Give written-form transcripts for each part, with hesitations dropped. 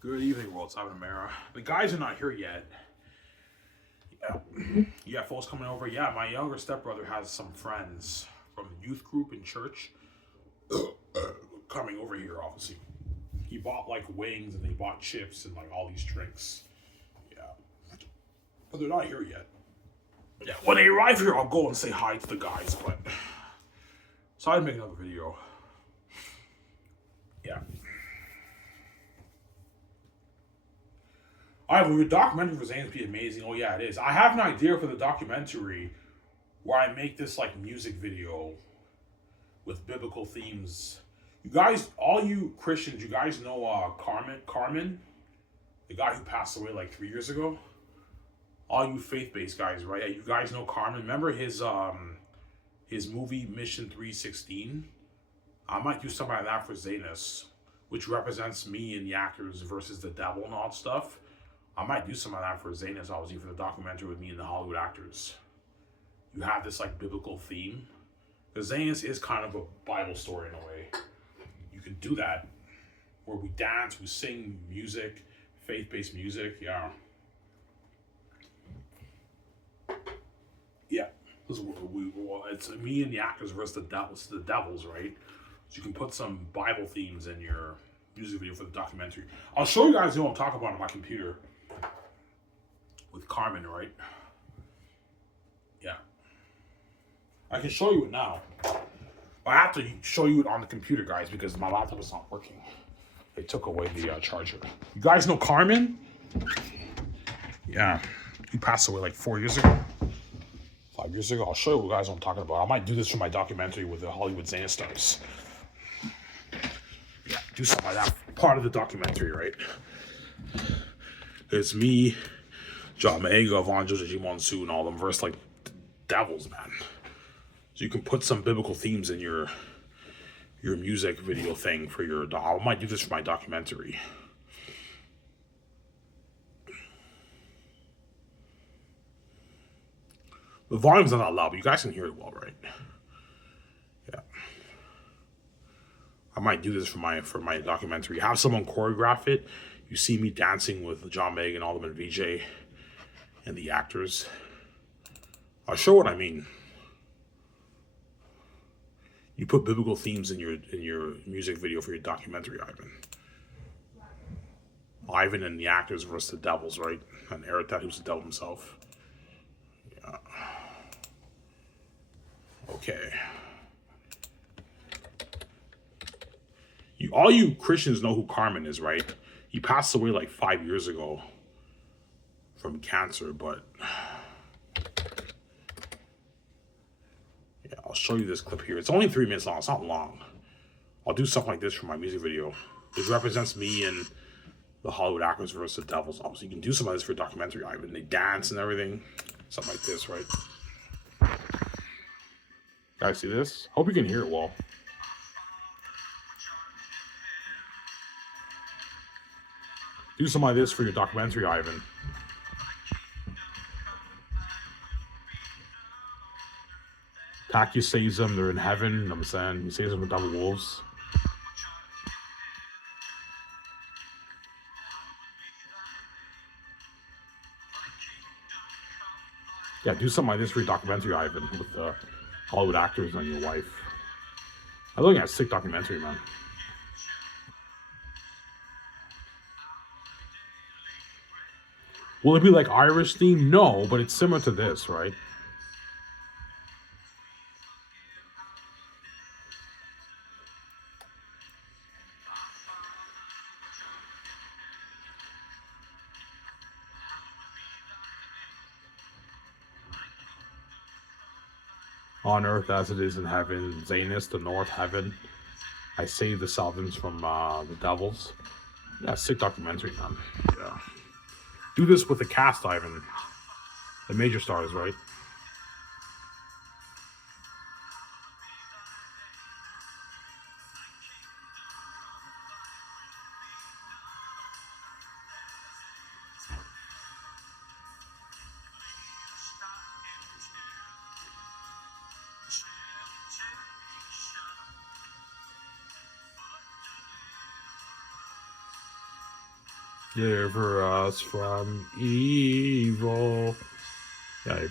Good evening, World 7 America. The guys are not here yet. Yeah, folks coming over. Yeah, my younger stepbrother has some friends from the youth group in church coming over here, obviously. He bought like wings and they bought chips and like all these drinks. Yeah. But they're not here yet. Yeah, when they arrive here, I'll go and say hi to the guys, but so I'd make another video. Yeah. I have a documentary for Xanus be amazing. Oh yeah, it is. I have an idea for the documentary where I make this like music video with biblical themes. You guys, all you Christians, you guys know Carmen, the guy who passed away like 3 years ago. All you faith-based guys, right? Yeah, you guys know Carmen. Remember his movie Mission 316? I might do something like that for Xanus, which represents me and the actors versus the devil and all that stuff. I might do some of that for Xanus, obviously, for the documentary with me and the Hollywood actors. You have this like biblical theme. Because Xanus is kind of a Bible story in a way. You can do that. Where we dance, we sing music, faith-based music, yeah. Yeah. It's me and the actors versus the devils, right? So you can put some Bible themes in your music video for the documentary. I'll show you guys what I'm talking about on my computer. With Carmen, right? Yeah. I can show you it now. I have to show you it on the computer, guys, because my laptop is not working. They took away the charger. You guys know Carmen? Yeah. He passed away like 4 years ago. 5 years ago. I'll show you guys what I'm talking about. I might do this for my documentary with the Hollywood Xanus stars. Yeah, do something like that. Part of the documentary, right? It's me, John Maega, Von Joji Monsoon, and all them versus like devils, man. So you can put some biblical themes in your music video thing for your. I might do this for my documentary. The volume's not that loud, but you guys can hear it well, right? Yeah. I might do this for my documentary. Have someone choreograph it. You see me dancing with John Maega and all of them and VJ and the actors. I'll show what I mean. You put biblical themes in your music video for your documentary, Ivan. Ivan and the actors versus the devils, right? And Eric, who's the devil himself. Yeah. Okay. All you Christians know who Carmen is, right? He passed away like 5 years ago from cancer, but yeah, I'll show you this clip here. It's only 3 minutes long. It's not long. I'll do something like this for my music video. It represents me and the Hollywood actors versus the devils. Obviously, you can do some of this for a documentary, Ivan. They dance and everything. Something like this, right? Guys, see this? Hope you can hear it well. Do something like this for your documentary, Ivan. Taki saves them, they're in heaven, you know what I'm saying? He saves them from double wolves. Yeah, do something like this for your documentary, Ivan, with the Hollywood actors and your wife. I'm looking at a sick documentary, man. Will it be like Irish theme? No, but it's similar to this, right? On earth as it is in heaven, Xanus, the north heaven. I save the Salvins from the devils. Yeah, sick documentary, man. Yeah. Do this with the cast, Ivan. The major stars, right? Deliver us from evil. Yeah,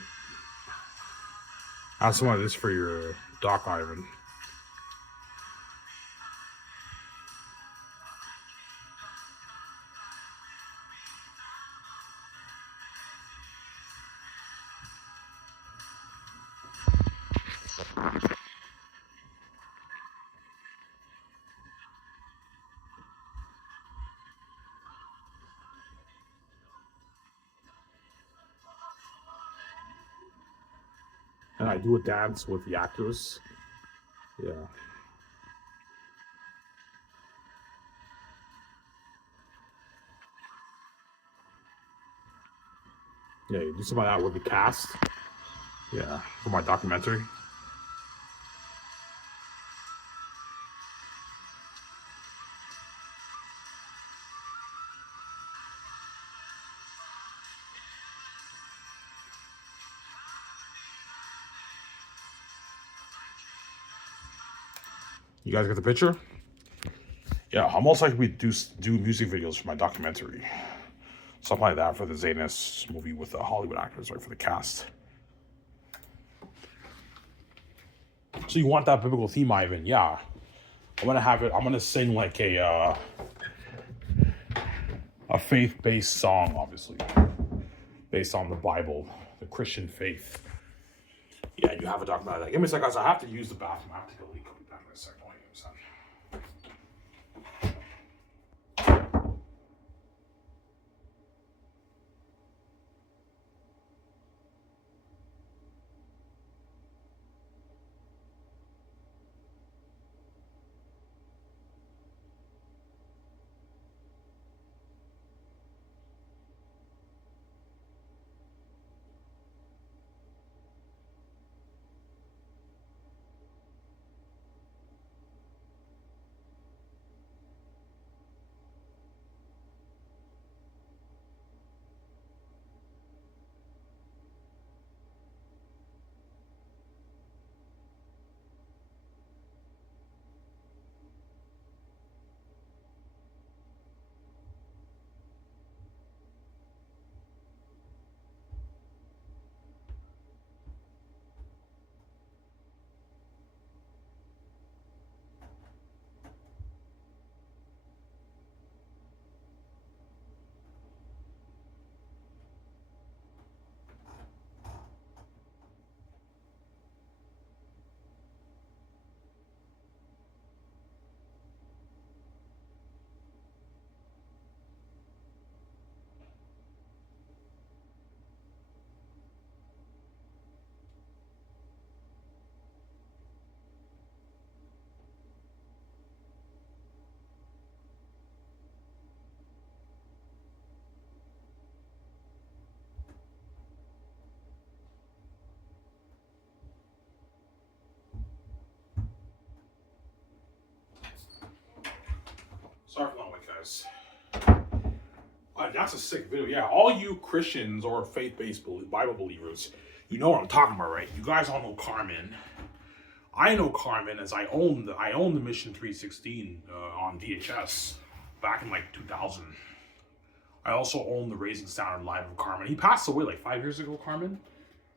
ask some of this for your Doc Ivan. And I do a dance with the actors. Yeah. Yeah, you do some of that with the cast. Yeah, for my documentary. You guys get the picture? Yeah, I'm most likely do music videos for my documentary. Something like that for the Xanus movie with the Hollywood actors, right, for the cast. So you want that biblical theme, Ivan? Yeah. I'm gonna have it. I'm gonna sing like a faith-based song, obviously, based on the Bible, the Christian faith. Yeah, you have a documentary like that. Give me a second, guys. I have to use the bathroom. I have to go leak. I'll be back in a second. Wait a second. Sorry for the long wait, guys. That's a sick video. Yeah, all you Christians or faith-based Bible believers, you know what I'm talking about, right? You guys all know Carmen. I know Carmen as I own the Mission 316 on VHS back in like 2000. I also own the Raising Standard Live of Carmen. He passed away like 5 years ago, Carmen,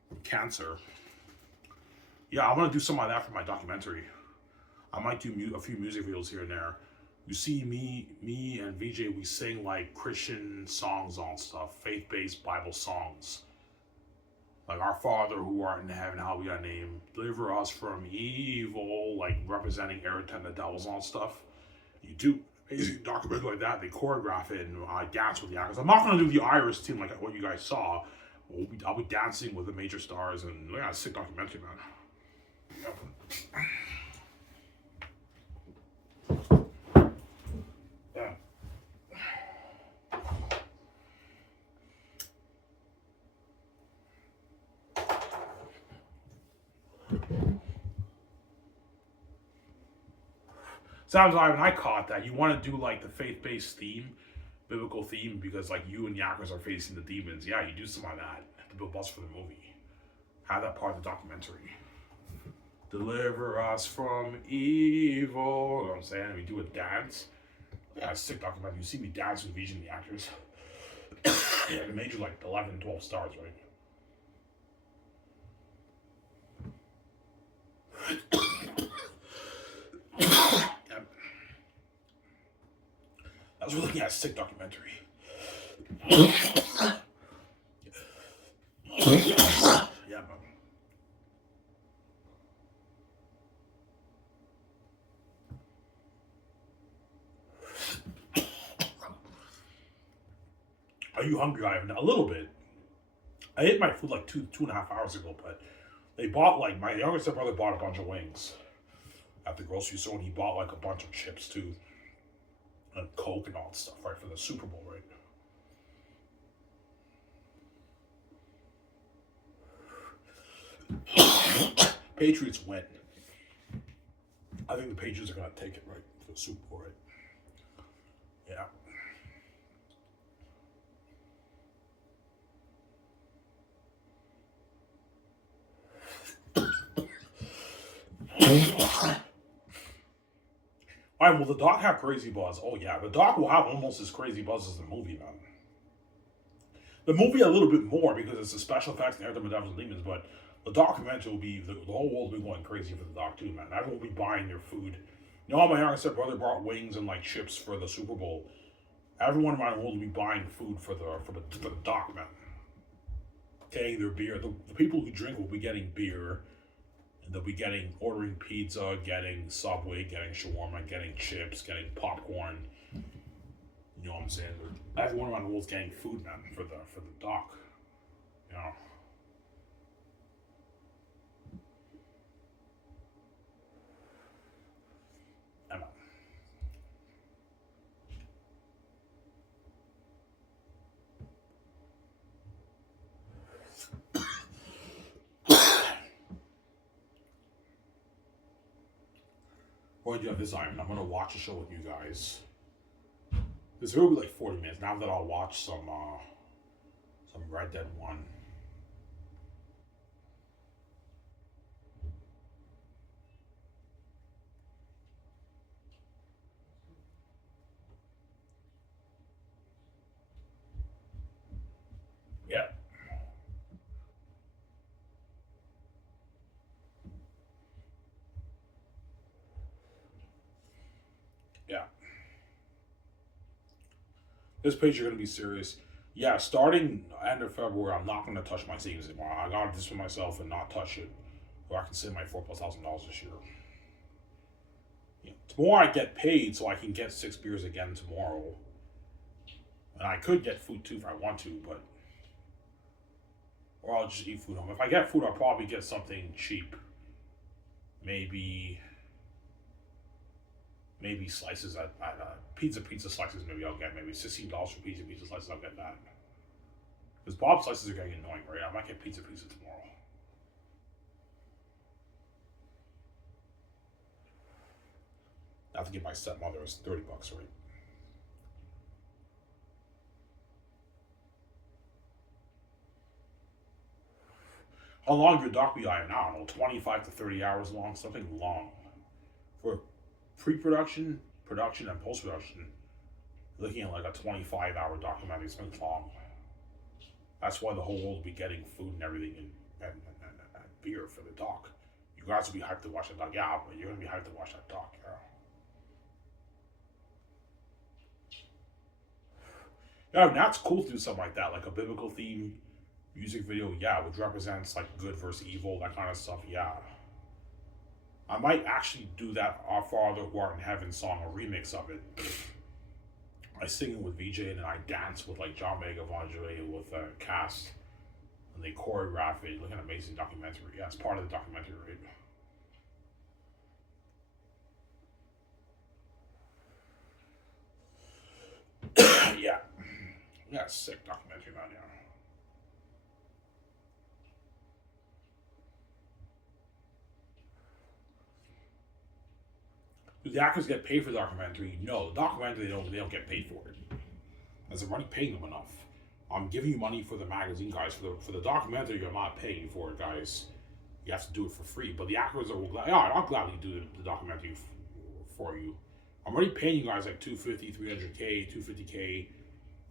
from cancer. Yeah, I'm gonna do some of that for my documentary. I might do a few music videos here and there. You see me and VJ, we sing like Christian songs on stuff, faith-based Bible songs. Like Our Father who art in heaven, hallowed be thy name. Deliver us from evil, like representing Eric and the devils on stuff. You do amazing documentary like that, they choreograph it and I dance with the actors. I'm not gonna do the Irish team like what you guys saw. I'll be dancing with the major stars and yeah, sick documentary, man. Yep. Yeah. Sounds like when I caught that you want to do like the faith-based theme, biblical theme, because like you and the actors are facing the demons. Yeah, you do something like that to build buzz for the movie. Have that part of the documentary. Deliver us from evil. You know what I'm saying? We do a dance. Yeah, sick documentary. You see me dancing with each of the actors. Yeah, they made you like 11, 12 stars, right? Yeah. That's really looking at a sick documentary. Yeah, man. Are you hungry, Ivan? A little bit. I ate my food like 2.5 hours ago, but they bought like my younger stepbrother bought a bunch of wings at the grocery store, and he bought like a bunch of chips too, and Coke and all that stuff, right, for the Super Bowl, right? Patriots win. I think the Patriots are gonna take it, right, for the Super Bowl, right? Yeah. All right, will the doc have crazy buzz? Oh yeah, the doc will have almost as crazy buzz as the movie, man. The movie a little bit more because it's the special effects and everything with Devils and Demons, but the documentary will be the whole world will be going crazy for the doc too, man. Everyone will be buying their food. You know, my younger stepbrother brought wings and like chips for the Super Bowl. Everyone around the world will be buying food for the doc, man. Getting their beer. The people who drink will be getting beer. And they'll be ordering pizza, getting Subway, getting shawarma, getting chips, getting popcorn. You know what I'm saying? Everyone around the world's getting food, man, for the doc. You know. I know. Or do you have this Iron? I'm gonna watch a show with you guys. This will be like 40 minutes. Now that I'll watch some Red Dead 1. Yeah. Yeah. This page you're gonna be serious. Yeah, starting end of February, I'm not gonna touch my savings anymore. I got this for myself and not touch it. Or I can save my $4,000+ this year. You know, tomorrow I get paid so I can get 6 beers again tomorrow. And I could get food too if I want to, but or I'll just eat food home. If I get food, I'll probably get something cheap. Maybe slices at pizza slices. Maybe I'll get maybe $16 for pizza slices. I'll get that because Bob slices are getting annoying, right? I might get pizza tomorrow. I have to give my stepmother $30, right? How long your doc be? I don't know, 25 to 30 hours long, something long. For pre-production, production, and post-production, looking at like a 25-hour documentary. It's been long. That's why the whole world will be getting food and everything and beer for the doc. You guys will be hyped to watch that doc. Yeah, but you're gonna be hyped to watch that doc. Yeah, and that's cool to do something like that, like a biblical theme music video. Yeah, which represents like good versus evil, that kind of stuff. Yeah. I might actually do that Our Father Who Art in Heaven song, a remix of it. I sing it with VJ and then I dance with like John Megavandre with a cast. And they choreograph it. Look at an amazing documentary. Yeah, it's part of the documentary, right? Yeah. Yeah, sick documentary, man, yeah. Do the actors get paid for the documentary? No, the documentary they don't get paid for it. As I'm already paying them enough. I'm giving you money for the magazine, guys. For the documentary, I'm not paying you for it, guys. You have to do it for free. But the actors are glad. Yeah, I'll gladly do the documentary for you. I'm already paying you guys like 250, 300K, 250K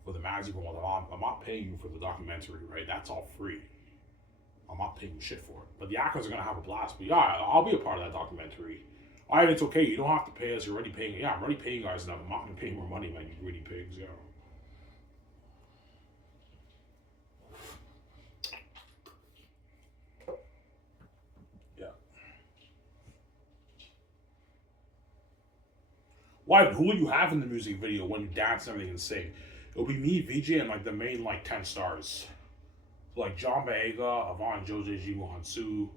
for the magazine promo. I'm not paying you for the documentary, right? That's all free. I'm not paying you shit for it. But the actors are gonna have a blast. But yeah, I'll be a part of that documentary. All right, it's okay. You don't have to pay us. You're already paying. Yeah, I'm already paying you guys enough. I'm not gonna pay you more money, man. You greedy pigs. Yeah. Yeah. Why? Who will you have in the music video when you dance and everything and sing? It'll be me, VJ, and like the main like 10 stars. So, like John Boyega, Yvonne Jose, Jimo Hansu,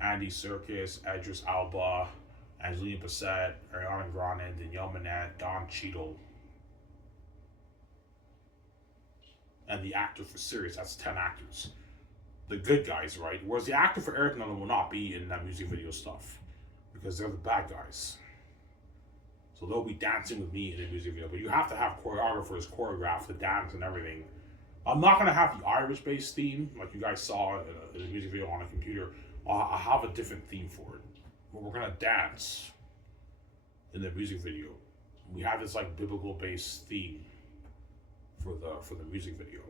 Andy Serkis, Idris Elba, Angelina Bassett, Ariana Grande, Danielle Manette, Don Cheadle, and the actor for Sirius. That's 10 actors. The good guys, right? Whereas the actor for Eric Nunn will not be in that music video stuff because they're the bad guys. So they'll be dancing with me in the music video. But you have to have choreographers choreograph the dance and everything. I'm not going to have the Irish-based theme like you guys saw in a music video on a computer. I'll have a different theme for it. But we're going to dance in the music video. We have this like biblical-based theme for the music video,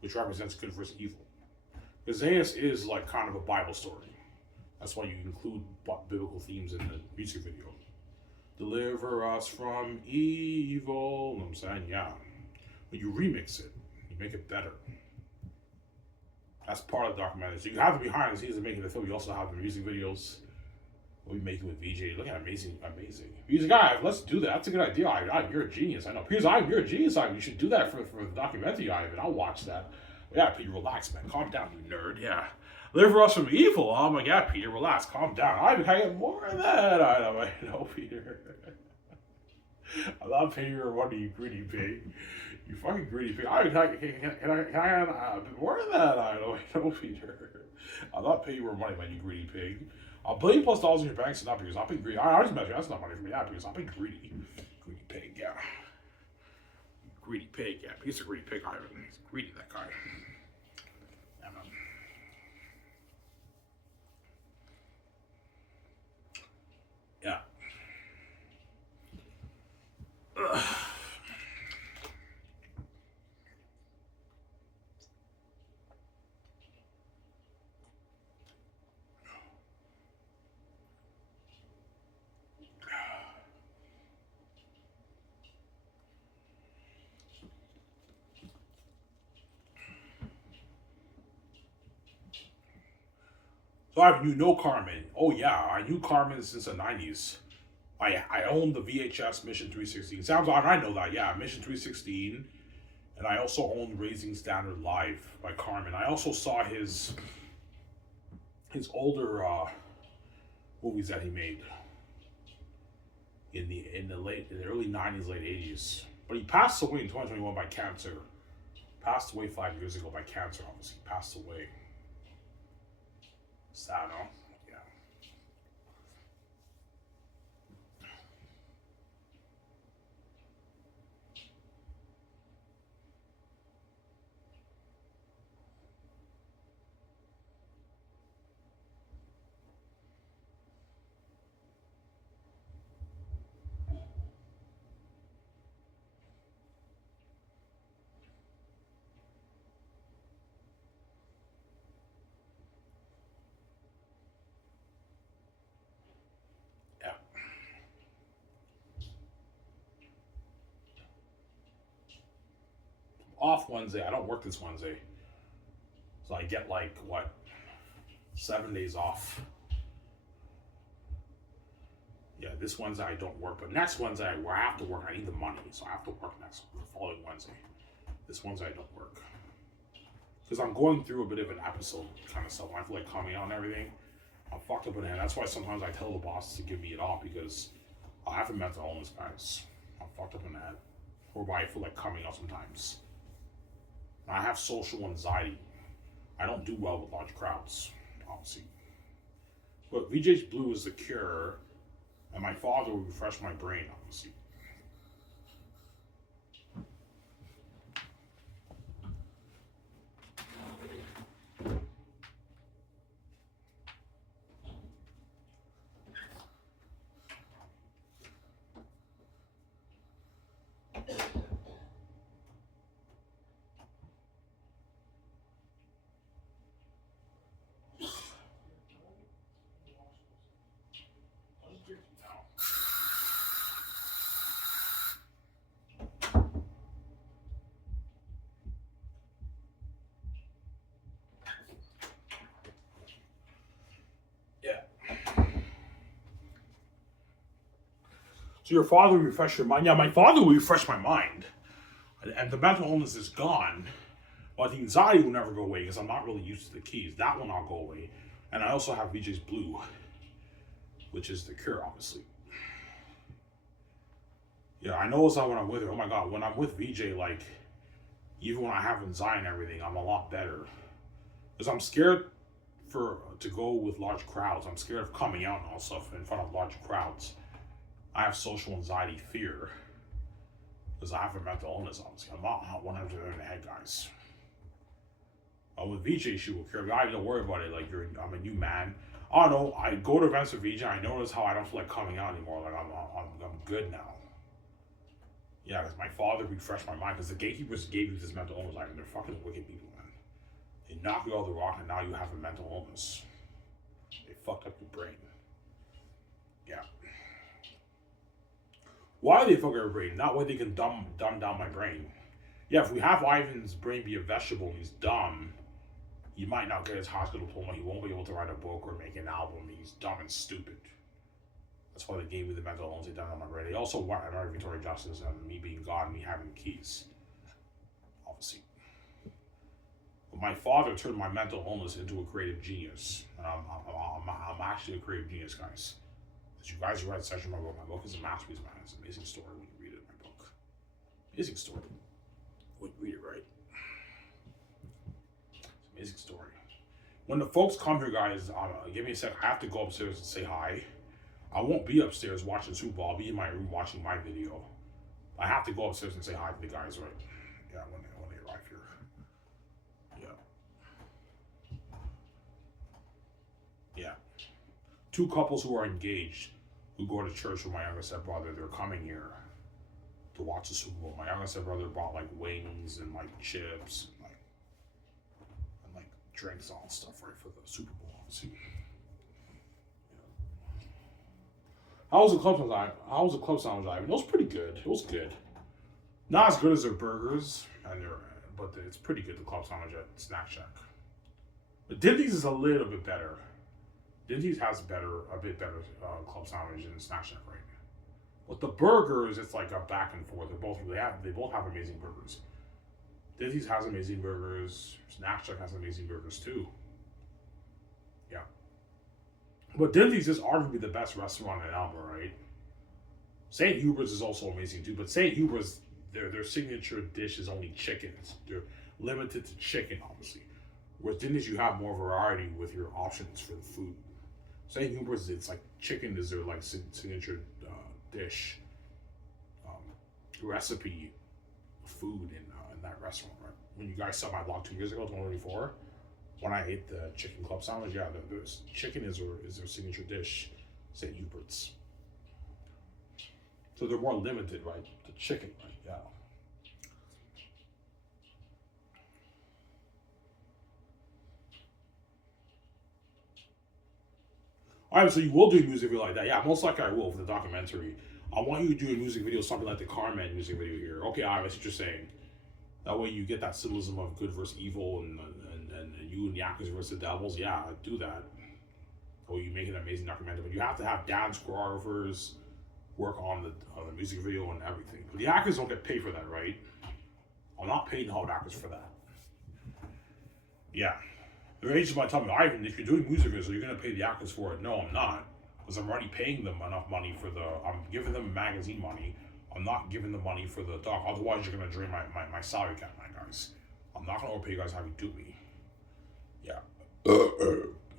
which represents good versus evil. Because Xanus is like kind of a Bible story. That's why you include biblical themes in the music video. Deliver us from evil. You know what I'm saying? Yeah. But you remix it. You make it better. That's part of the documentary. So you have the behind the scenes of making the film. You also have the music videos. We'll be making with VJ. Look at amazing. He's a guy. Let's do that. That's a good idea. You're a genius. I know. Piers, you're a genius. You should do that for the documentary, Ivan. I'll watch that. But yeah, Peter, relax, man. Calm down, you nerd. Yeah. Deliver us from evil. Oh my God, Peter, relax. Calm down. Ivan, can I get more of that? I know, Peter. I'm not paying your money, you greedy pig. You fucking greedy pig. Can I get a bit more of that? I know, Peter. I'm not paying your money, man, you greedy pig. $1 billion+ in your bank, so not because I've been greedy. I just mentioned that's not money for me. Yeah, because I've been greedy. Greedy pig, yeah. Greedy pig, yeah. He's a greedy pig, Ivan. He's greedy, that guy. Yeah, man. Yeah. Ugh. So you know Carmen. Oh yeah, I knew Carmen since the 90s. I owned the VHS Mission 316. Sounds odd, I know that, yeah, Mission 316. And I also owned Raising Standard Live by Carmen. I also saw his older movies that he made in the early 90s, late 80s. But he passed away in 2021 by cancer. Passed away 5 years ago by cancer, obviously. He passed away. Sad, no? Yeah. Yeah. Off Wednesday. I don't work this Wednesday. So I get like, 7 days off. Yeah, this Wednesday I don't work, but next Wednesday where I have to work, I need the money, so I have to work the following Wednesday. This Wednesday I don't work. Because I'm going through a bit of an episode kind of stuff. I feel like coming out and everything. I'm fucked up in the head. That's why sometimes I tell the boss to give me it off because I have a mental illness, guys. I'm fucked up in the head. Whereby I feel like coming out sometimes. I have social anxiety. I don't do well with large crowds, obviously. But VJ's Blue is the cure, and my father will refresh my brain, obviously. So your father will refresh your mind. Yeah, my father will refresh my mind. And the mental illness is gone. But the anxiety will never go away because I'm not really used to the keys. That will not go away. And I also have VJ's Blue, which is the cure, obviously. Yeah, I know it's not when I'm with her. Oh my God, when I'm with VJ, like, even when I have anxiety and everything, I'm a lot better. Because I'm scared to go with large crowds. I'm scared of coming out and all stuff in front of large crowds. I have social anxiety fear. Because I have a mental illness, obviously. I'm not 100% in the head, guys. With VJ, she will care. I don't worry about it. Like, I'm a new man. I don't know. I go to events with VJ. I notice how I don't feel like coming out anymore. Like, I'm good now. Yeah, because my father refreshed my mind. Because the gatekeepers gave you this mental illness. Like, they're fucking wicked people, man. They knock you off the rock, and now you have a mental illness. They fucked up your brain. Yeah. Why do they fuck up your brain? Not why they can dumb down my brain. Yeah, if we have Ivan's brain be a vegetable and he's dumb, he might not get his high school diploma. He won't be able to write a book or make an album. He's dumb and stupid. That's why they gave me the mental illness down on my brain. They also want another Victoria Justice and me being God and me having the keys. Obviously. But my father turned my mental illness into a creative genius. And I'm actually a creative genius, guys. As you guys read section of my book. My book is a masterpiece, man. It's an amazing story when you read it in my book. Amazing story. When you read it right. Amazing story. When the folks come here, guys, give me a sec. I have to go upstairs and say hi. I won't be upstairs watching Super Bowl. I'll be in my room watching my video. I have to go upstairs and say hi to the guys, right? Yeah, when they arrive here. Yeah. Yeah. 2 couples who are engaged, who go to church with my younger stepbrother, they're coming here to watch the Super Bowl. My younger stepbrother brought like wings and like chips and like drinks and all stuff, right, for the Super Bowl, obviously. Yeah. How was the club sandwich, Ivan? It was pretty good. It was good. Not as good as their burgers, but it's pretty good, the club sandwich at Snack Shack. But Dinty's is a little bit better. Dinty's has a bit better club sandwich than Snack Shack, right? With the burgers, it's like a back and forth. They both have amazing burgers. Dinty's has amazing burgers. Snack Shack has amazing burgers too. Yeah. But Dinty's is arguably the best restaurant in Alma, right? St. Hubert's is also amazing too, but St. Hubert's, their signature dish is only chickens. They're limited to chicken, obviously. Whereas Dinty's, you have more variety with your options for the food. St. Hubert's, it's like chicken is their like signature dish, recipe, food in that restaurant, right? When you guys saw my vlog 2 years ago, 2024, when I ate the chicken club sandwich, yeah, the chicken is their signature dish, St. Hubert's. So they're more limited, right? The chicken, right? Yeah. All right, so you will do a music video like that. Yeah, most likely I will for the documentary. I want you to do a music video, something like the Carman music video here. Okay, I see what you're saying. That way you get that symbolism of good versus evil and you and the actors versus the devils. Yeah, do that. That way you make an amazing documentary. But you have to have dance choreographers work on the music video and everything. But the actors don't get paid for that, right? I'm not paying the Hollywood actors for that. Yeah. Their agents might tell me, Ivan, if you're doing music videos, are you going to pay the actors for it? No, I'm not. Because I'm already paying them enough money I'm giving them magazine money. I'm not giving them money for the doc. Otherwise, you're going to drain my salary cap, my guys. I'm not going to overpay you guys how you do me. Yeah.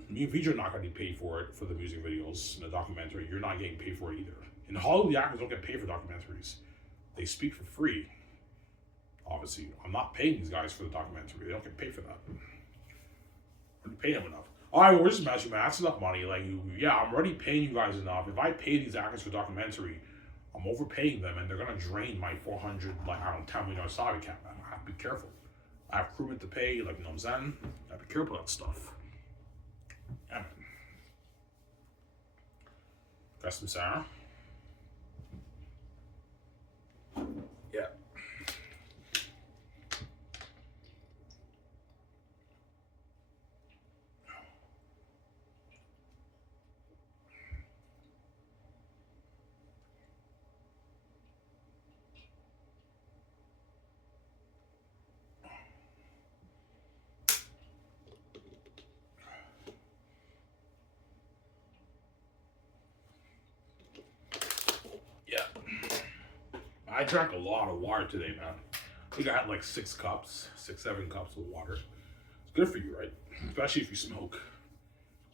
Me and VJ are not going to be paid for it, for the music videos and the documentary. You're not getting paid for it either. In Hollywood, the actors don't get paid for documentaries. They speak for free. Obviously, I'm not paying these guys for the documentary. They don't get paid for that. I'm paying them enough. All right, well, we're just messing, man. That's enough money. Like, I'm already paying you guys enough. If I pay these actors for documentary, I'm overpaying them, and they're gonna drain my 400, like, I don't know, $10 million salary cap. I have to be careful. I have crewmen to pay, like, you know what I'm saying? I have to be careful with that stuff. Yeah, man. Got some Sarah. Yeah. I drank a lot of water today, man. I think I had like 7 cups of water. It's good for you, right? Especially if you smoke.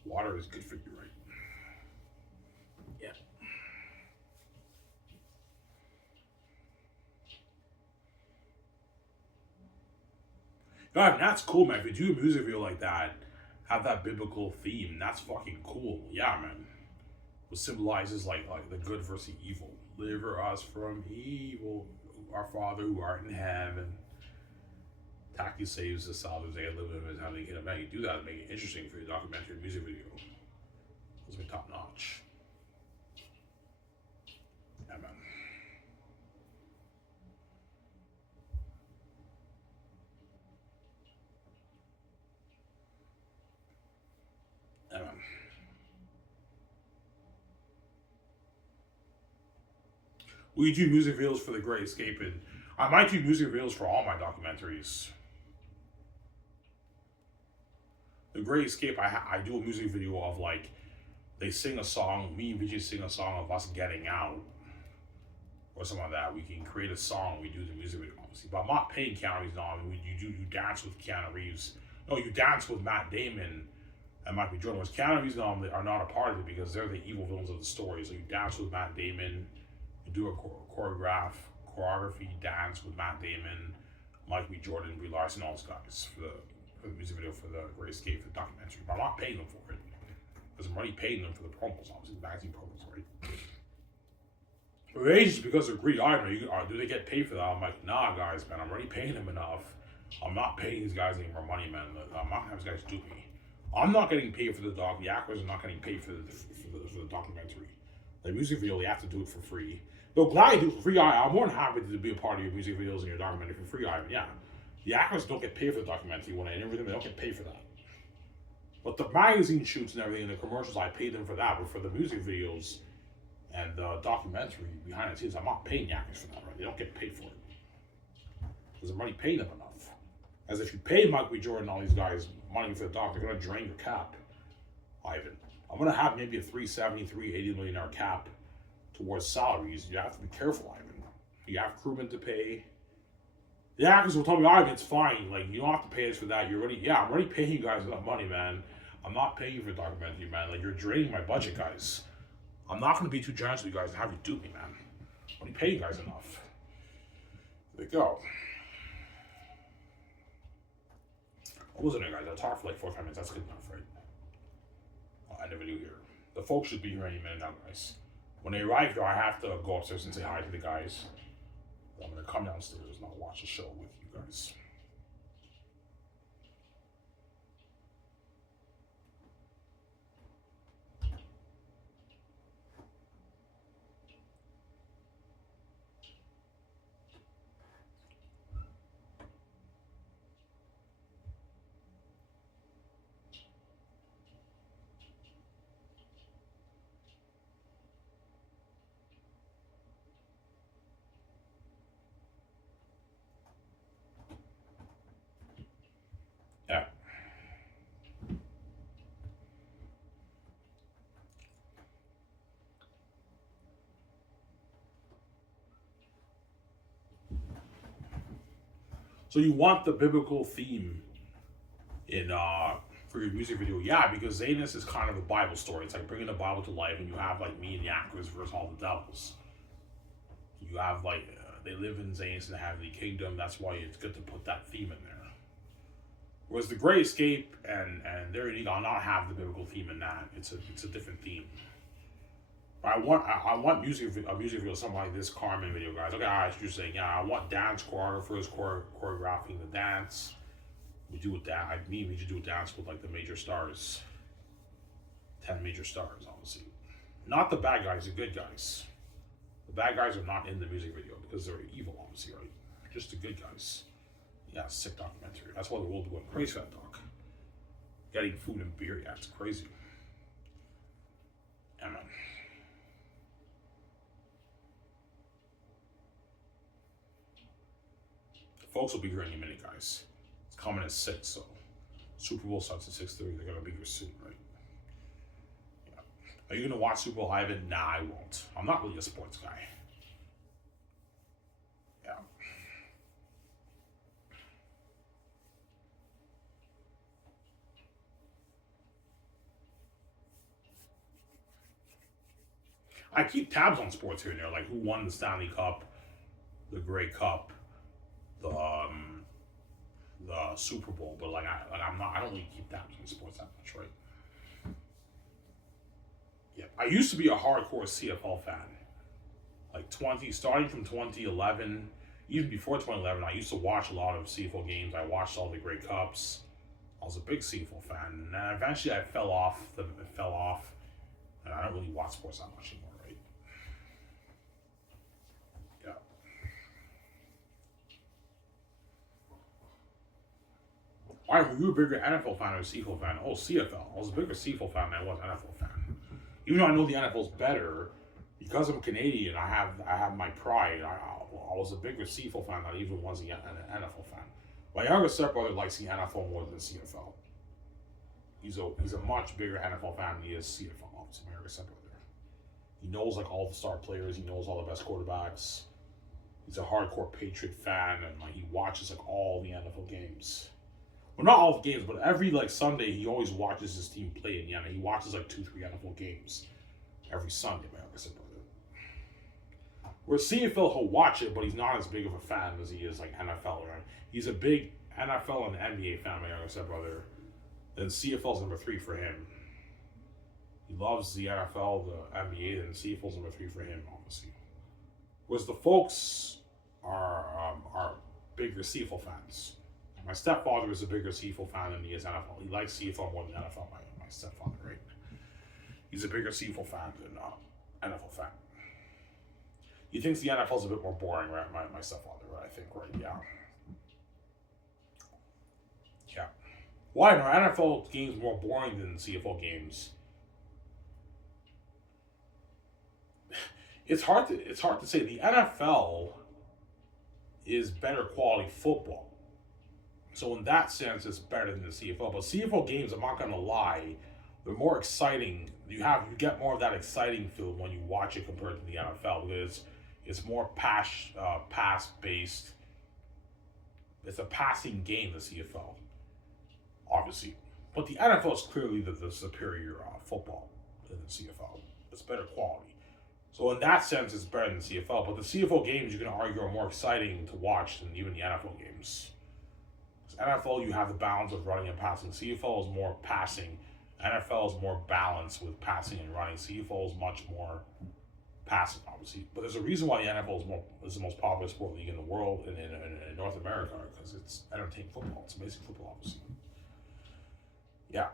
Water is good for you, right? Yeah. God, that's cool, man. If you do a music video like that, have that biblical theme, that's fucking cool. Yeah, man. It symbolizes like the good versus the evil. Deliver us from evil, our Father who art in heaven. Taki saves the Salvador Day, live in his heavenly kingdom. Man, you do that and make it interesting for your documentary music video. It's been top notch. Yeah, man. Yeah, man. We do music videos for The Great Escape, and I might do music videos for all my documentaries. The Great Escape, I do a music video of like, they sing a song, me and Vijay sing a song of us getting out, or something like that. We can create a song, we do the music video, obviously. But I'm not paying Keanu Reeves now. I mean, you dance with Keanu Reeves. No, you dance with Matt Damon and Michael Jordan. Whereas Keanu Reeves are not a part of it because they're the evil villains of the story. So you dance with Matt Damon, you do a choreography dance with Matt Damon, Michael B. Jordan, Brie Larson, all those guys for the music video for The Great Escape, for the documentary. But I'm not paying them for it. Because I'm already paying them for the promos, obviously, the magazine promos, right? But agents, because they're greedy, do they get paid for that? I'm like, nah, guys, man, I'm already paying them enough. I'm not paying these guys any more money, man. I'm not having these guys do me. I'm not getting paid for the doc. The actors are not getting paid for the documentary. The music video, they have to do it for free. Though glad you do it for free. I'm more than happy to be a part of your music videos and your documentary for free, Ivan. Yeah. The actors don't get paid for the documentary when I interview them, they don't get paid for that. But the magazine shoots and everything and the commercials, I pay them for that. But for the music videos and the documentary behind the scenes, I'm not paying the actors for that, right? They don't get paid for it. Because I'm already paying them enough. As if you pay Michael B. Jordan and all these guys money for the doc, they're going to drain your cap, Ivan. I'm going to have maybe a $370, $380 million cap towards salaries. You have to be careful, Ivan. You have crewmen to pay. The actors will tell me, Ivan, it's fine. Like, you don't have to pay us for that. I'm already paying you guys enough money, man. I'm not paying you for a documentary, man. Like, you're draining my budget, guys. I'm not going to be too generous with you guys and have you do me, man. I'm already paying you guys enough. There you go. What was it, guys? I talked for like 4 or 5 minutes. That's good enough, right? I'll end the video here. The folks should be here any minute now, guys. When they arrive here, I have to go upstairs and say hi to the guys. I'm going to come downstairs and I'll watch the show with you guys. Yeah. So you want the biblical theme in for your music video? Yeah, because Xanus is kind of a Bible story. It's like bringing the Bible to life, and you have like me and the actors versus all the devils. You have like they live in Xanus in the heavenly kingdom. That's why it's good to put that theme in there. Whereas The Great Escape and They're Unique, I'll not have the biblical theme in that. It's a different theme. But I want a music video, something like this Carmen video, guys. Okay, alright, you're saying, yeah, I want dance choreographers choreographing the dance. We do with that. We should do a dance with like the major stars. 10 major stars, obviously. Not the bad guys, the good guys. The bad guys are not in the music video because they're evil, obviously, right? Just the good guys. Yeah, sick documentary. That's why the world went crazy for that doc. Getting food and beer, yeah, it's crazy. Yeah, man. Folks will be here any minute, guys. It's coming at 6, so Super Bowl starts at 6:30. They're gonna be here soon, right? Yeah. Are you gonna watch Super Bowl, Ivan? Nah, I won't. I'm not really a sports guy. I keep tabs on sports here and there, like who won the Stanley Cup, the Grey Cup, the Super Bowl, but I don't really keep tabs on sports that much, right? Yeah, I used to be a hardcore CFL fan, starting from 2011, even before 2011. I used to watch a lot of CFL games. I watched all the Grey Cups. I was a big CFL fan, and then eventually I fell off, and I don't really watch sports that much anymore, right? Yeah. Why were you a bigger NFL fan or a CFL fan? Oh, CFL. I was a bigger CFL fan than I was NFL fan. Even though I know the NFL's better, because I'm Canadian, I have my pride. I was a bigger CFL fan than I even was an NFL fan. My younger stepbrother likes the NFL more than CFL. He's a much bigger NFL fan than he is CFL. Obviously, my younger stepbrother. He knows all the star players. He knows all the best quarterbacks. He's a hardcore Patriot fan, and he watches all the NFL games. Well, not all the games, but every Sunday he always watches his team play in the NFL. He watches 2-3 NFL games every Sunday. My younger stepbrother. Where CFL, he'll watch it, but he's not as big of a fan as he is NFL. Right? He's a big NFL and NBA fan, my younger stepbrother. Then CFL's number 3 for him. He loves the NFL, the NBA, and CFL's number 3 for him, obviously. Whereas the folks are bigger CFL fans. My stepfather is a bigger CFL fan than he is NFL. He likes CFL more than NFL, my stepfather, right? He's a bigger CFL fan than NFL fan. He thinks the NFL's a bit more boring, right? My stepfather, right? I think, right? Yeah. Yeah. Why are NFL games more boring than CFL games? It's hard to say. The NFL is better quality football. So in that sense, it's better than the CFL. But CFL games, I'm not gonna lie, they're more exciting. You get more of that exciting feel when you watch it compared to the NFL because it's more pass based. It's a passing game, the CFL, obviously. But the NFL is clearly the superior football than the CFL. It's better quality. So in that sense, it's better than the CFL. But the CFL games, you can argue, are more exciting to watch than even the NFL games. NFL, you have the balance of running and passing. CFL is more passing. NFL is more balanced with passing and running. CFL is much more passing, obviously. But there's a reason why the NFL is the most popular sport league in the world and in North America, because it's entertaining football. It's amazing football, obviously. Yeah.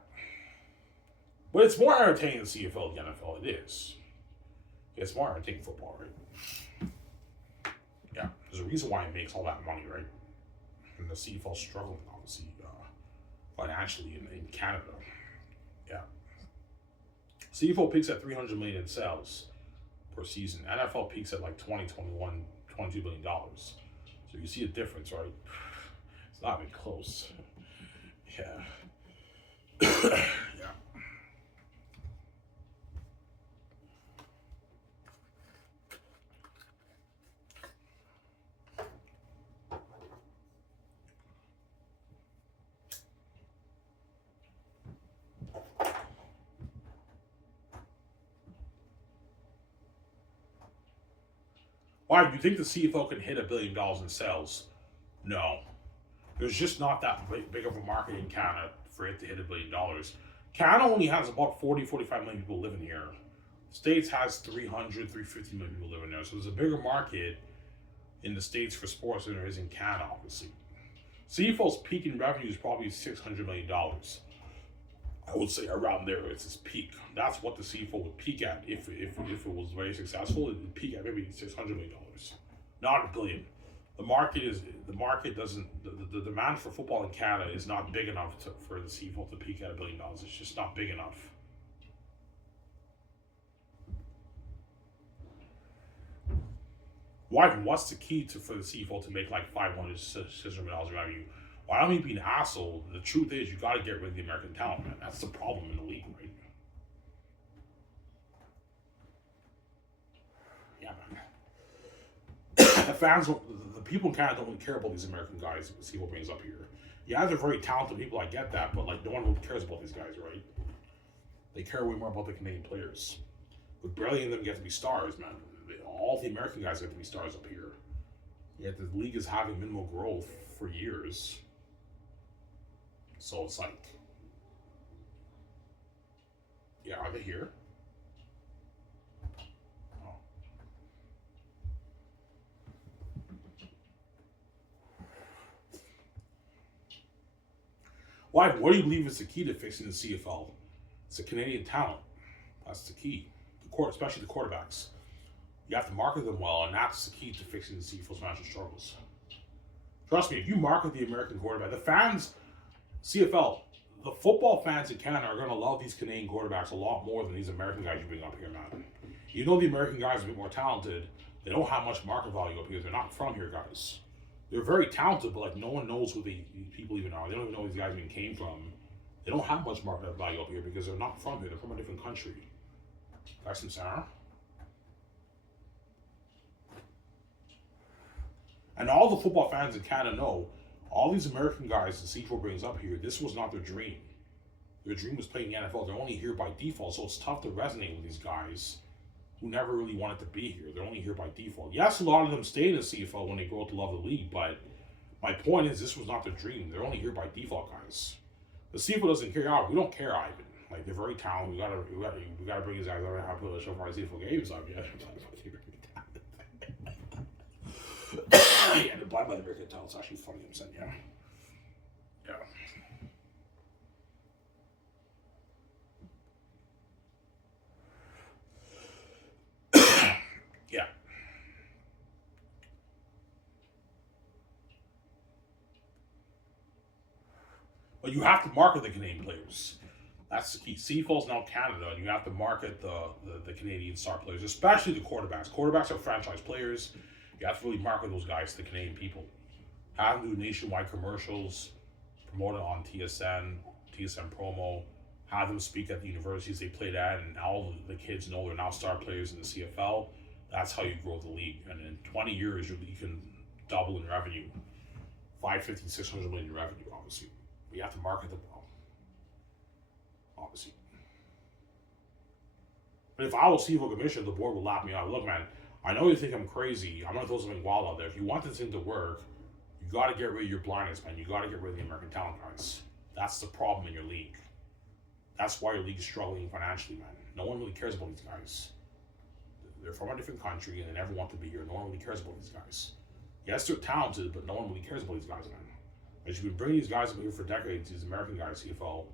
But it's more entertaining than CFL than the NFL. It is. It's more entertaining football, right? Yeah. There's a reason why it makes all that money, right? And the CFL struggling, obviously, financially in Canada. Yeah. CFL peaks at $300 million in sales per season. NFL peaks at 20, 21, $22 billion. So you see a difference, right? It's not even close. Yeah. Yeah. Why, do you think the CFL can hit $1 billion in sales? No. There's just not that big of a market in Canada for it to hit $1 billion. Canada only has about 45 million people living here. The States has 350 million people living there. So there's a bigger market in the States for sports than there is in Canada, obviously. CFL's peak in revenue is probably $600 million. I would say around there, it's its peak. That's what the CFL would peak at if it was very successful. It would peak at maybe $600 million, not $1 billion. The demand for football in Canada is not big enough for the CFL to peak at $1 billion. It's just not big enough. What's the key for the CFL to make $500, $600 million revenue? Why don't we be an asshole? The truth is, you got to get rid of the American talent, man. That's the problem in the league, right? Yeah, man. The fans, the people in Canada don't really care about these American guys. See what brings up here. Yeah, they're very talented people. I get that, but no one really cares about these guys, right? They care way more about the Canadian players. But barely any of them get to be stars, man. All the American guys get to be stars up here. Yet the league is having minimal growth for years. So it's like, yeah, are they here? Oh. Why? What do you believe is the key to fixing the CFL? It's the Canadian talent. That's the key. Especially the quarterbacks. You have to market them well, and that's the key to fixing the CFL's financial struggles. Trust me, if you market the American quarterback, the fans, CFL, the football fans in Canada are going to love these Canadian quarterbacks a lot more than these American guys you bring up here, man. You know the American guys are a bit more talented. They don't have much market value up here. They're not from here, guys. They're very talented, but like no one knows who the people even are. They don't even know who these guys even came from. They don't have much market value up here because they're not from here. They're from a different country. Guys from Sarah. And all the football fans in Canada know, all these American guys that CFL brings up here, this was not their dream. Their dream was playing the NFL. They're only here by default, so it's tough to resonate with these guys who never really wanted to be here. They're only here by default. Yes, a lot of them stay in the CFL when they grow up to love the league, but my point is this was not their dream. They're only here by default, guys. The CFL doesn't care. We don't care, Ivan. Like, they're very talented. We gotta bring these guys over and have to show for our CFL games. Yeah, the blind by the American talent. It's actually funny. I'm saying, yeah. Yeah. But you have to market the Canadian players. That's the key. CFL's now Canada, and you have to market the Canadian star players, especially the quarterbacks. Quarterbacks are franchise players. You have to really market those guys to the Canadian people. Have them do nationwide commercials, promote it on TSN promo, have them speak at the universities they played at, and all the kids know they're now star players in the CFL. That's how you grow the league. And in 20 years, you can double in revenue. 550, 600 million in revenue, obviously. But you have to market them well. Obviously. But if I was CFL commissioner, the board would lap me out. Look, man, I know you think I'm crazy. I'm going to throw something wild out there. If you want this thing to work, you got to get rid of your blindness, man. You got to get rid of the American talent, guys. That's the problem in your league. That's why your league is struggling financially, man. No one really cares about these guys. They're from a different country and they never want to be here. No one really cares about these guys. Yes, they're talented, but no one really cares about these guys, man. As you've been bringing these guys up here for decades, these American guys, CFL,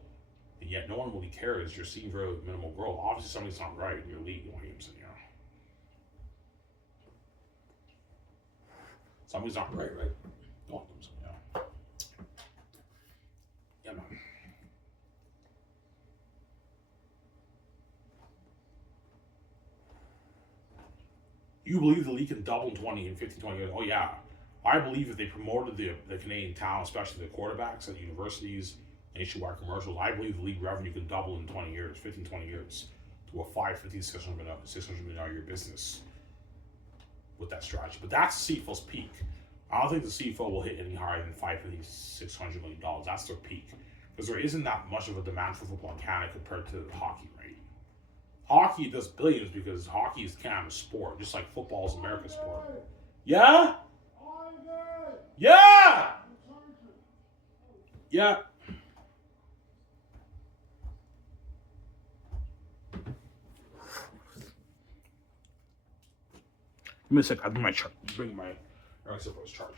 and yet no one really cares. You're seeing very minimal growth. Obviously, something's not right in your league. You know what I'm saying? Something's not right? No, yeah. Yeah, man. You believe the league can double in 20 years? Oh, yeah. I believe if they promoted the Canadian talent, especially the quarterbacks at universities, nationwide commercials, I believe the league revenue can double in 20 years, 20 years, to a $550, $600 million a year business with that strategy. But that's CFL's peak. I don't think the CFL will hit any higher than $550, $600 million. That's their peak. Because there isn't that much of a demand for football in Canada compared to hockey, right? Hockey does billions because hockey is Canada's sport, just like football is America's sport. Yeah? Yeah! Yeah. Give me a sec. I'll bring my charge. Bring my Xanus charge.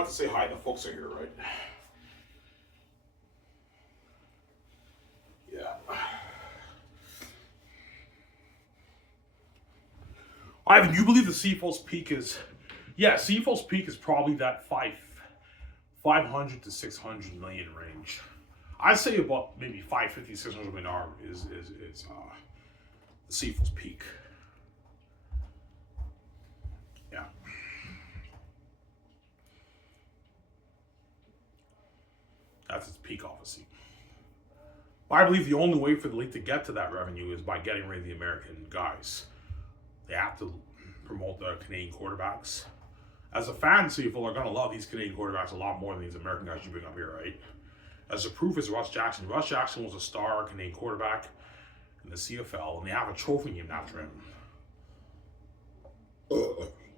want to say hi, the folks are here, right? Yeah. Ivan, you believe the CFL's peak is... Yeah, CFL's peak is probably that 500 to 600 million range. I'd say about maybe 550, 600 million is the CFL's peak. Yeah. That's its peak, obviously. I believe the only way for the league to get to that revenue is by getting rid of the American guys. They have to promote the Canadian quarterbacks. As a fan, CFL are going to love these Canadian quarterbacks a lot more than these American guys you bring up here, right? As a proof is Russ Jackson. Russ Jackson was a star Canadian quarterback in the CFL, and they have a trophy named after him.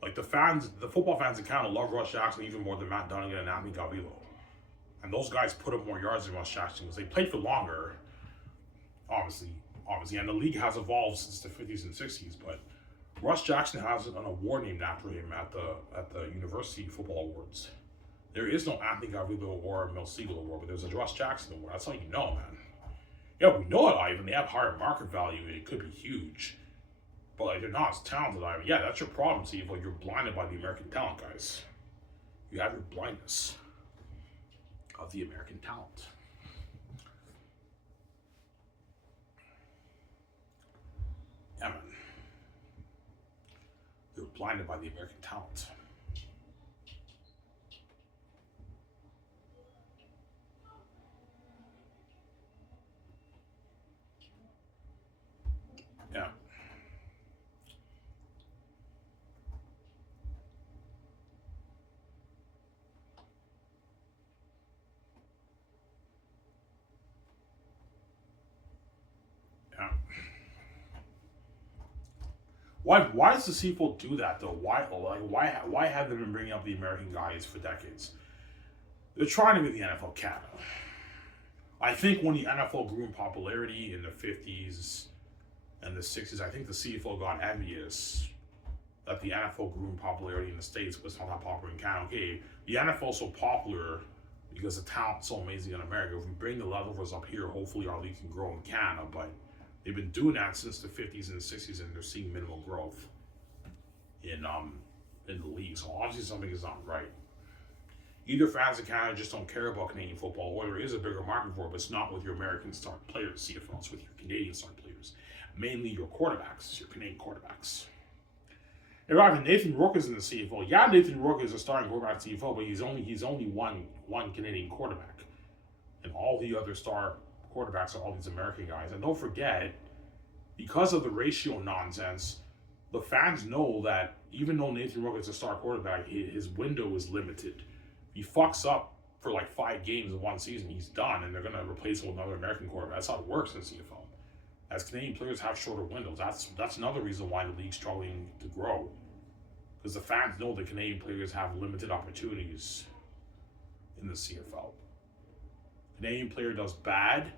Like the football fans in Canada love Russ Jackson even more than Matt Dunnigan and Anthony Gavillo. And those guys put up more yards than Russ Jackson because they played for longer, obviously. And the league has evolved since the 50s and 60s, but Russ Jackson has an award named after him at the University Football Awards. There is no Anthony Gavillo or Mel Siegel Award, but there's a Russ Jackson Award. That's how you know, man. Yeah, we know it, Ivan. They have higher market value. It could be huge. But like, they're not as talented, Ivan. Yeah, that's your problem, Steve. Like, you're blinded by the American talent, guys. You have your blindness of the American talent. Yeah, man. You're blinded by the American talent. Yeah. Yeah. Why does the CFL do that though? Why have they been bringing up the American guys for decades? They're trying to be the NFL Canada. I think when the NFL grew in popularity in the 50s and the 60s, I think the CFL got envious that the NFL grew in popularity in the States, but it's not that popular in Canada. Okay, the NFL is so popular because the talent's so amazing in America. If we bring the levels up here, hopefully our league can grow in Canada, but they've been doing that since the 50s and the 60s, and they're seeing minimal growth in the league. So obviously something is not right. Either fans in Canada just don't care about Canadian football, or there is a bigger market for it, but it's not with your American star players, CFL. It's with your Canadian star players. Mainly your quarterbacks, your Canadian quarterbacks. And Ivan, Nathan Rourke is in the CFL. Yeah, Nathan Rourke is a starting quarterback in the CFL, but he's only one Canadian quarterback. And all the other star quarterbacks are all these American guys. And don't forget, because of the ratio nonsense, the fans know that even though Nathan Rourke is a star quarterback, his window is limited. He fucks up for like 5 games in one season, he's done, and they're going to replace him with another American quarterback. That's how it works in the CFL. As Canadian players have shorter windows, that's another reason why the league's struggling to grow. Because the fans know that Canadian players have limited opportunities in the CFL. Canadian player does bad,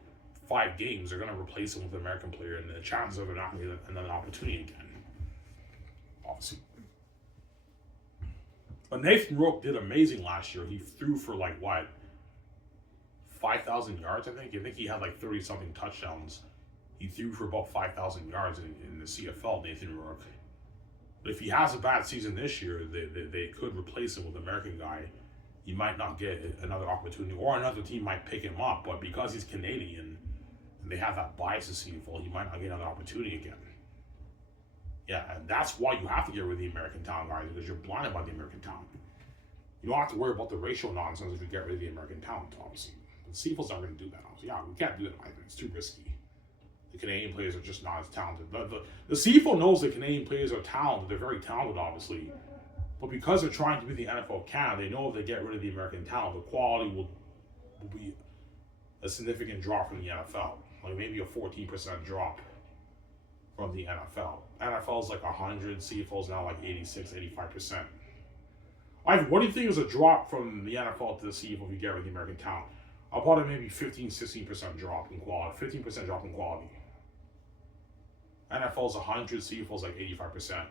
5 games, they're going to replace him with an American player, and the chances of they're not going to get another opportunity again. Obviously. But Nathan Rourke did amazing last year. He threw for 5,000 yards, I think. I think he had 30-something touchdowns. He threw for about 5,000 yards in the CFL, Nathan Rourke. But if he has a bad season this year, they could replace him with an American guy. He might not get another opportunity, or another team might pick him up. But because he's Canadian, and they have that bias to CFL, he might not get another opportunity again. Yeah, and that's why you have to get rid of the American talent, guys, because you're blinded by the American talent. You don't have to worry about the racial nonsense if you get rid of the American talent, obviously. The CFL's not going to do that, obviously. Yeah, we can't do that either. It's too risky. The Canadian players are just not as talented. The CFL knows that Canadian players are talented. They're very talented, obviously. But because they're trying to be the NFL Canada, they know if they get rid of the American talent, the quality will be a significant drop from the NFL. Maybe a 14% drop from the NFL. NFL's 100, CFL's now 86, 85%. Ivan, what do you think is a drop from the NFL to the CFL if you get rid of the American talent? I'll call it maybe 15, 16% drop in quality. 15% drop in quality. NFL's 100, CFL's 85%.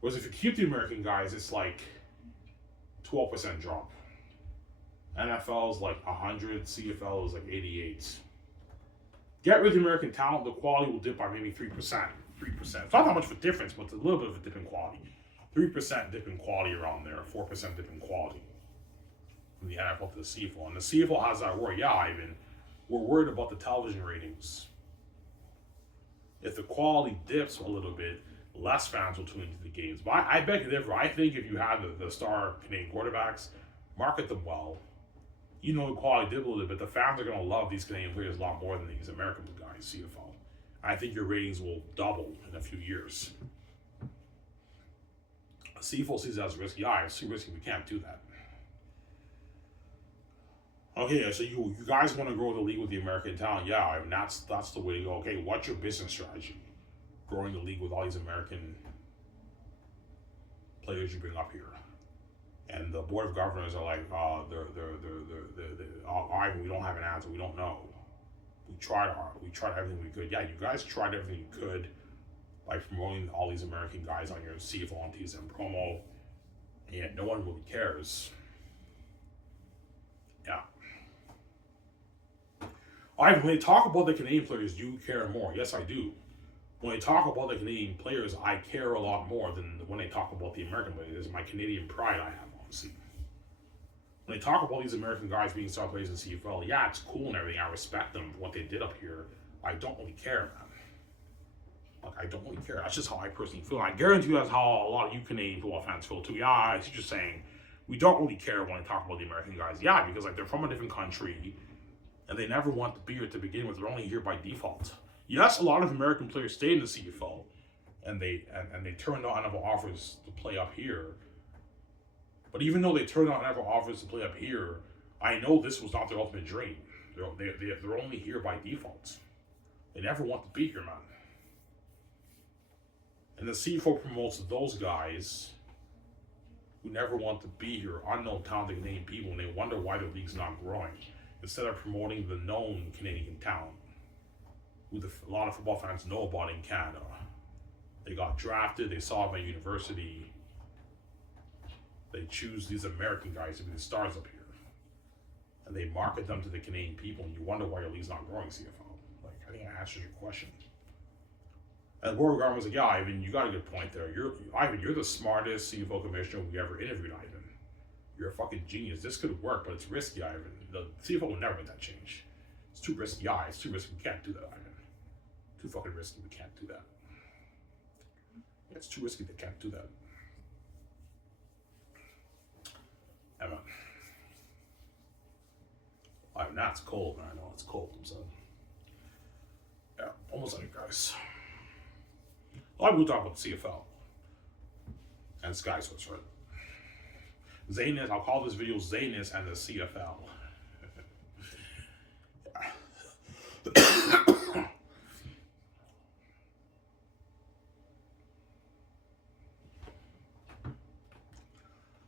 Whereas if you keep the American guys, it's 12% drop. NFL is like 100, CFL is like 88. Get rid of the American talent, the quality will dip by maybe 3%. 3%. It's not that much of a difference, but it's a little bit of a dip in quality. 3% dip in quality around there, 4% dip in quality from the NFL to the CFL. And the CFL has that worry. Yeah, Ivan, we're worried about the television ratings. If the quality dips a little bit, less fans will tune into the games. But I beg to differ. I think if you have the star Canadian quarterbacks, market them well. You know the quality dip a little bit, the fans are going to love these Canadian players a lot more than these American guys, CFL. I think your ratings will double in a few years. CFL sees that as risky. Yeah, it's too risky. We can't do that. Okay, so you guys want to grow the league with the American talent? Yeah, I mean, that's the way to go. Okay, what's your business strategy? Growing the league with all these American players you bring up here. And the board of governors are like, Ivan, we don't have an answer. We don't know. We tried hard. We tried everything we could. Yeah, you guys tried everything you could by promoting all these American guys on your CFL and TSM promo. And no one really cares. Yeah. Ivan, when they talk about the Canadian players, do you care more? Yes, I do. When they talk about the Canadian players, I care a lot more than when they talk about the American players. It's my Canadian pride I have, obviously. When they talk about these American guys being star players in CFL, yeah, it's cool and everything. I respect them for what they did up here. I don't really care, man. Like, I don't really care. That's just how I personally feel. I guarantee you that's how a lot of you Canadian football fans feel too. Yeah, I see just saying, we don't really care when they talk about the American guys. Yeah, because like they're from a different country and they never want to be here to begin with. They're only here by default. Yes, a lot of American players stay in the CFL and they turn down NFL offers to play up here. But even though they turned down NFL offers to play up here, I know this was not their ultimate dream. They're only here by default. They never want to be here, man. And the CFL promotes those guys who never want to be here, unknown talented Canadian people, and they wonder why their league's not growing. Instead of promoting the known Canadian talent, who a lot of football fans know about in Canada. They got drafted, they saw them at university. They choose these American guys to be the stars up here. And they market them to the Canadian people, and you wonder why your league's not growing, CFL. Like, I think that answers your question. And the board of government was like, yeah, Ivan, you got a good point there. Ivan, you're the smartest CFL commissioner we ever interviewed, Ivan. You're a fucking genius. This could work, but it's risky, Ivan. The CFL will never make that change. It's too risky. Yeah, it's too risky. We can't do that, Ivan. Too fucking risky. We can't do that. It's too risky. They can't do that. Emma. Ivan, that's cold, man. I know it's cold. I'm saying. Yeah, almost done, guys. I will talk about the CFL and Sky Sports, right? Xanus, I'll call this video Xanus and the CFL.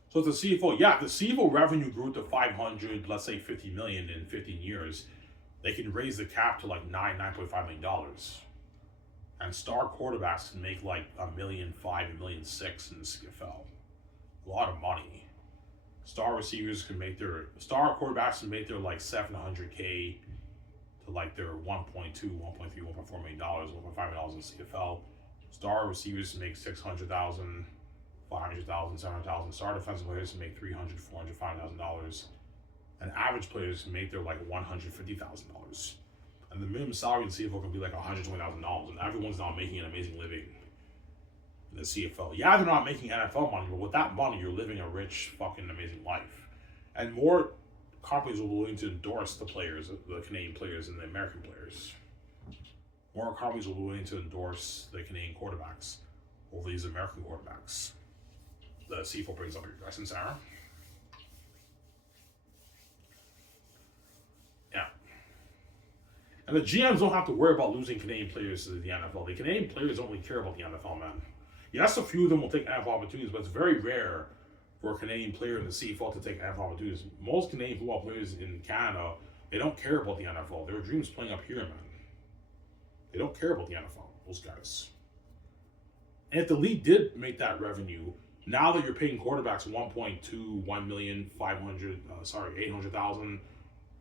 So the CFL, yeah, the CFL revenue grew to 500, let's say 50 million in 15 years. They can raise the cap to like $9.5 million. And star quarterbacks can make like $1.5 million, $1.6 million in the CFL. A lot of money. Star quarterbacks can make their like $700K to like their $1.2, $1.3, $1.4 million, $1.5 million in the CFL. Star receivers can make $600,000, $500,000, $700,000. Star defensive players can make $300,000, $400,000, $500,000. And average players can make their like $150,000. And the minimum salary in the CFL can be like $120,000. And everyone's not making an amazing living in the CFL. Yeah, they're not making NFL money, but with that money, you're living a rich, fucking amazing life. And more companies are willing to endorse the players, the Canadian players and the American players. More companies are willing to endorse the Canadian quarterbacks over these American quarterbacks. The CFL brings up your guys and Sarah. Yeah. And the GMs don't have to worry about losing Canadian players to the NFL. The Canadian players don't really care about the NFL, man. Yes, a few of them will take NFL opportunities, but it's very rare for a Canadian player in the CFL to take NFL opportunities. Most Canadian football players in Canada, they don't care about the NFL. Their dream's playing up here, man. They don't care about the NFL, those guys. And if the league did make that revenue, Now that you're paying quarterbacks 1.2, 800,000,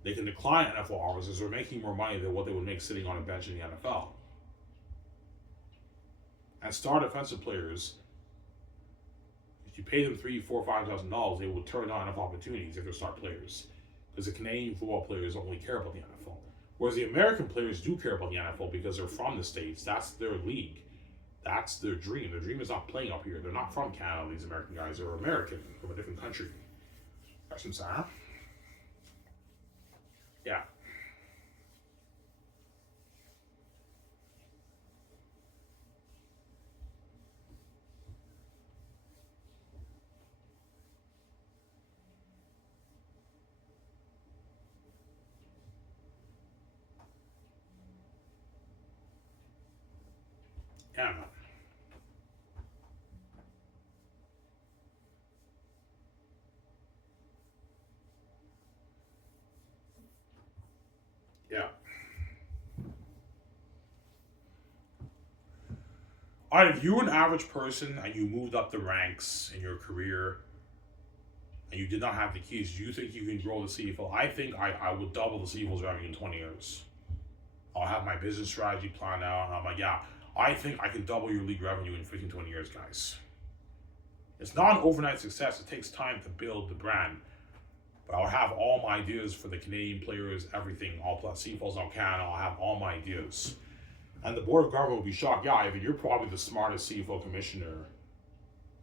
they can decline NFL hours as they're making more money than what they would make sitting on a bench in the NFL. And star defensive players, if you pay them $3,000, $4,000, $5,000, they will turn down enough opportunities if they're star players. Because the Canadian football players don't really care about the NFL. Whereas the American players do care about the NFL because they're from the States. That's their league. That's their dream. Their dream is not playing up here. They're not from Canada, these American guys. They're American from a different country. That's what I'm saying. Yeah. Yeah, man. Yeah. All right, if you were an average person and you moved up the ranks in your career and you did not have the keys, do you think you can grow the CFL? I think I would double the CFL's revenue in 20 years. I'll have my business strategy planned out. And I'm like, yeah, I think I can double your league revenue in 15, 20 years, guys. It's not an overnight success. It takes time to build the brand. But I'll have all my ideas for the Canadian players, everything. I'll plus CFL's on Canada. I'll have all my ideas. And the board of government will be shocked. Yeah, Ivan, you're probably the smartest CFL commissioner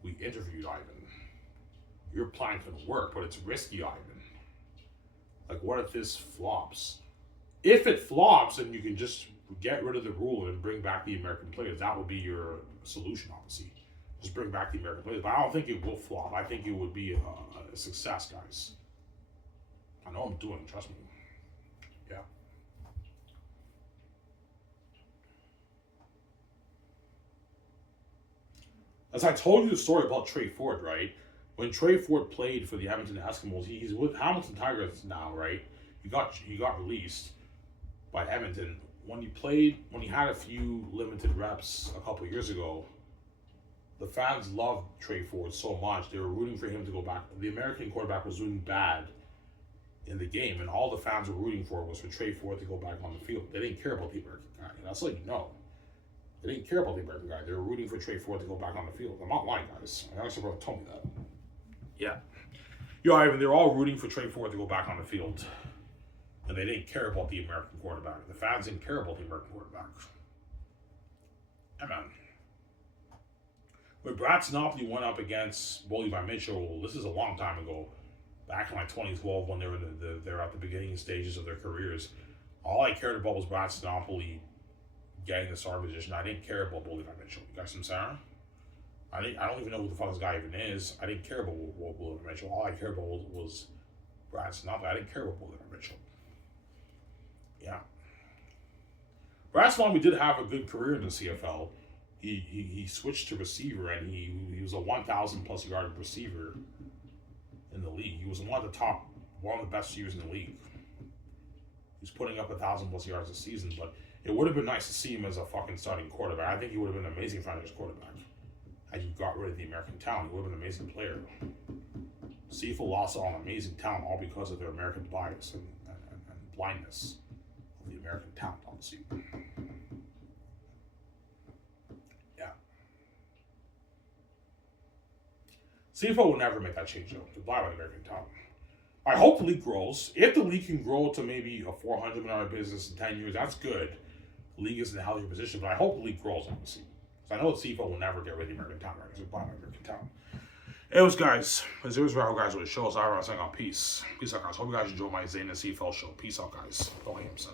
we interviewed, Ivan. Your plan can work, but it's risky, Ivan. Like, what if this flops? If it flops, then you can just get rid of the rule and bring back the American players. That would be your solution, obviously. Just bring back the American players. But I don't think it will flop. I think it would be a success, guys. I know I'm doing it, trust me. Yeah. As I told you the story about Trey Ford, right? When Trey Ford played for the Edmonton Eskimos, he's with Hamilton Tigers now, right? He got released by Edmonton. When he had a few limited reps a couple of years ago, the fans loved Trey Ford so much, they were rooting for him to go back. The American quarterback was doing bad in the game, and all the fans were rooting for was for Trey Ford to go back on the field. They didn't care about the American guy. That's like, you know. They didn't care about the American guy. They were rooting for Trey Ford to go back on the field. I'm not lying, guys. I actually brother told me that. Yeah. Yo, Ivan, they're all rooting for Trey Ford to go back on the field. And they didn't care about the American quarterback. The fans didn't care about the American quarterback. Yeah, man. When Brad Sinopoli went up against Bully by Mitchell, this is a long time ago, back in like 2012 when they were at the beginning stages of their careers, all I cared about was Brad Sinopoli getting the star position. I didn't care about Bully by Mitchell. You guys understand? I don't even know who the fuck this guy even is. I didn't care about Bully by Mitchell. All I cared about was Brad Sinopoli. I didn't care about Bully by Mitchell. Yeah. Brad Sinopoli did have a good career in the CFL. He switched to receiver, and he was a 1,000 plus yard receiver in the league. He was one of the best receivers in the league. He's putting up 1,000 plus yards a season, but it would have been nice to see him as a fucking starting quarterback. I think he would have been an amazing franchise quarterback. Had you got rid of the American talent, he would have been an amazing player. CFL lost all amazing talent, all because of their American bias and blindness of the American talent, obviously. Yeah. CFL will never make that change, though, to buy by the American talent. I hope the league grows. If the league can grow to maybe a $400 million business in 10 years, that's good. The league is in a healthier position, but I hope the league grows, obviously. Because I know the CFL will never get rid of the American talent, right? Because they're buying American talent. Anyways, guys, as it was Rahul, guys, with the show, so I was saying, peace. Peace out, guys. Hope you guys enjoy my Xanus CFL show. Peace out, guys. Don't hate him, son.